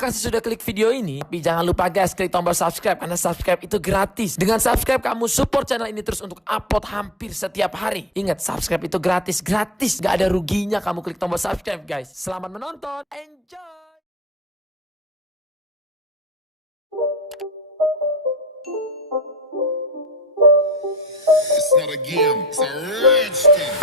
kasih sudah klik video ini. Tapi jangan lupa guys, klik tombol subscribe karena subscribe itu gratis. Dengan subscribe kamu support channel ini terus untuk upload hampir setiap hari. Ingat, subscribe itu gratis. Gak ada ruginya kamu klik tombol subscribe guys. Selamat menonton. Enjoy. It's not a game, it's a rich thing.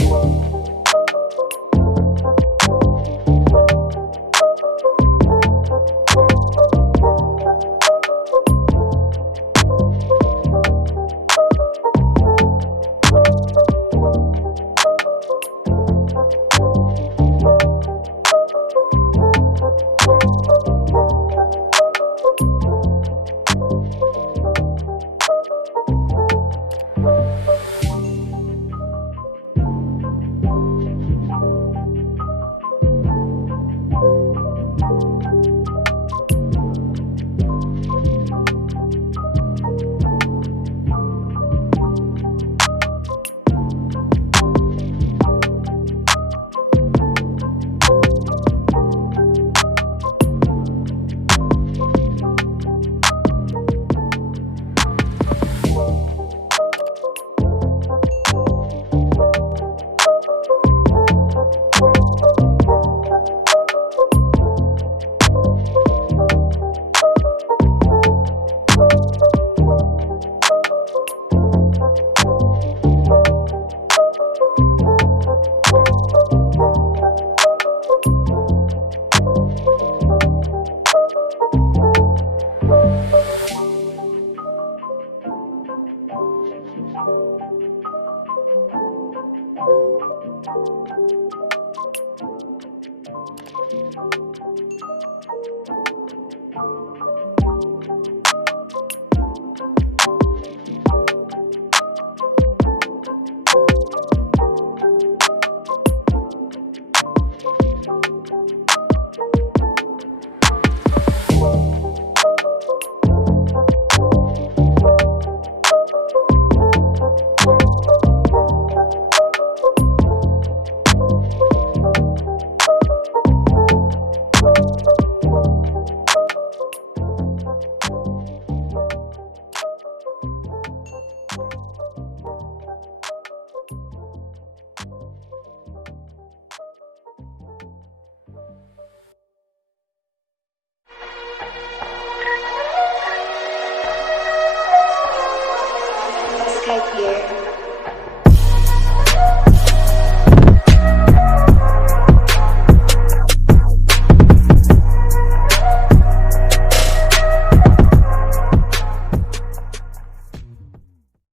Skype here.